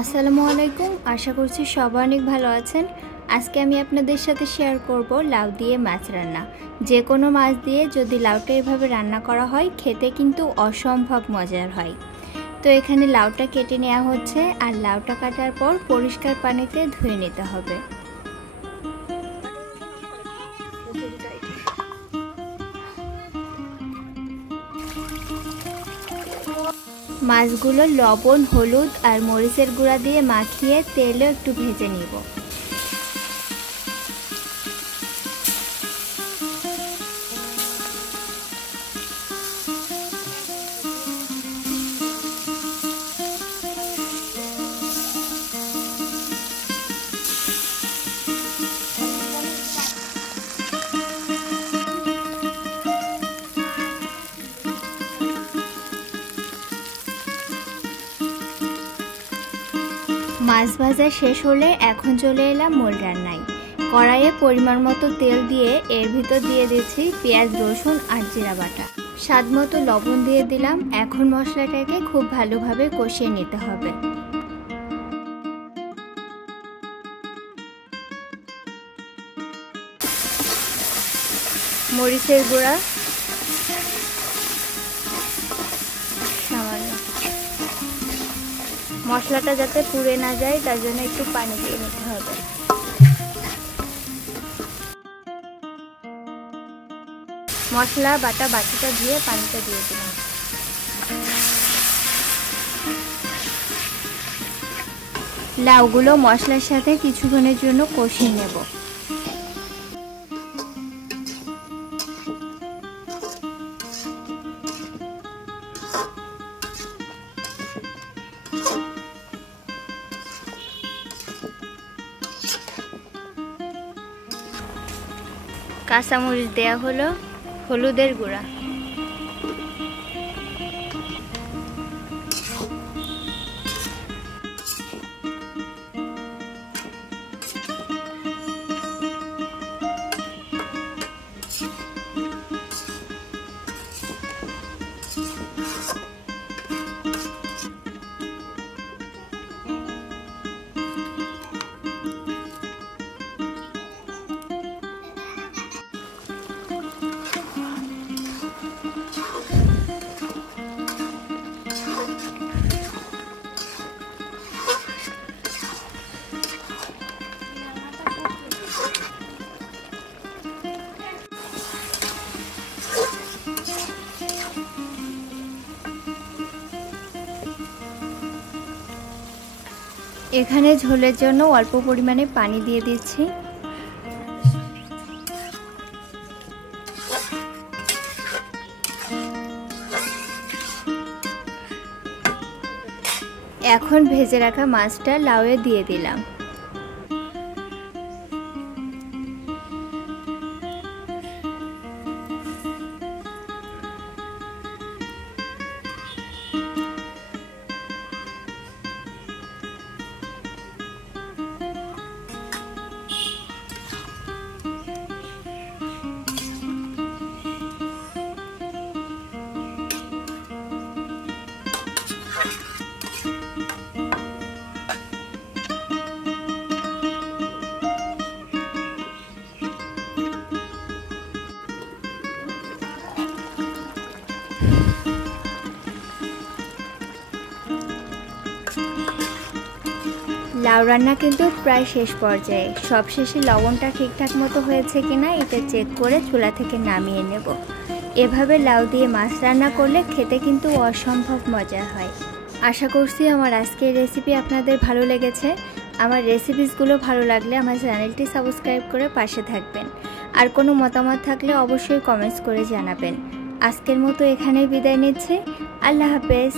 আসসালামু আলাইকুম। আশা করছি সবাই অনেক ভালো আছেন। আজকে আমি আপনাদের সাথে শেয়ার করব লাউ দিয়ে মাছ রান্না। যে কোনো মাছ দিয়ে যদি লাউটা এভাবে রান্না করা হয় খেতে কিন্তু অসম্ভব মজার হয়। তো এখানে লাউটা কেটে নেওয়া হচ্ছে, আর লাউটা কাটার পর পরিষ্কার পানিতে ধুয়ে নিতে হবে। মাছগুলো লবণ, হলুদ আর মরিচের গুঁড়া দিয়ে মাখিয়ে তেলে একটু ভেজে নিব। মাছ ভাজা শেষ হলে এখন চলে এলাম মূল রান্নায়। কড়াইয়ে পরিমাণ মতো তেল দিয়ে এর ভিতর দিয়ে দিচ্ছি পেঁয়াজ, রসুন আর জিরা বাটা। স্বাদ মতো লবণ দিয়ে দিলাম। এখন মশলাটাকে খুব ভালোভাবে কষিয়ে নিতে হবে। মরিচের গুঁড়া সামান্য, মশলাটা যাতে পুড়ে না যায় তার জন্য একটু পানি দিয়ে নিতে হবে। মশলা বাটা বাটিটা দিয়ে পানিটা দিয়ে দিলাম। লাউগুলো মশলার সাথে কিছুক্ষণের জন্য কষিয়ে নেব। কাঁচামরিচ দেয়া হলো, হলুদের গুঁড়া, এখানে ঝোলের জন্য অল্প পরিমাণে পানি দিয়ে দিচ্ছি। এখন ভেজে রাখা মাছটা লাউয়ে দিয়ে দিলাম। লাউ রান্না কিন্তু প্রায় শেষ পর্যায়ে। সবশেষে লবণটা ঠিকঠাক মতো হয়েছে কিনা এটা চেক করে চুলা থেকে নামিয়ে নেব। এভাবে লাউ দিয়ে মাছ রান্না করলে খেতে কিন্তু অসম্ভব মজা হয়। আশা করছি আমার আজকের রেসিপি আপনাদের ভালো লেগেছে। আমার রেসিপিসগুলো ভালো লাগলে আমার চ্যানেলটি সাবস্ক্রাইব করে পাশে থাকবেন। আর কোনো মতামত থাকলে অবশ্যই কমেন্টস করে জানাবেন। আজকের মতো এখানেই বিদায় নিচ্ছি। আল্লাহ হাফেজ।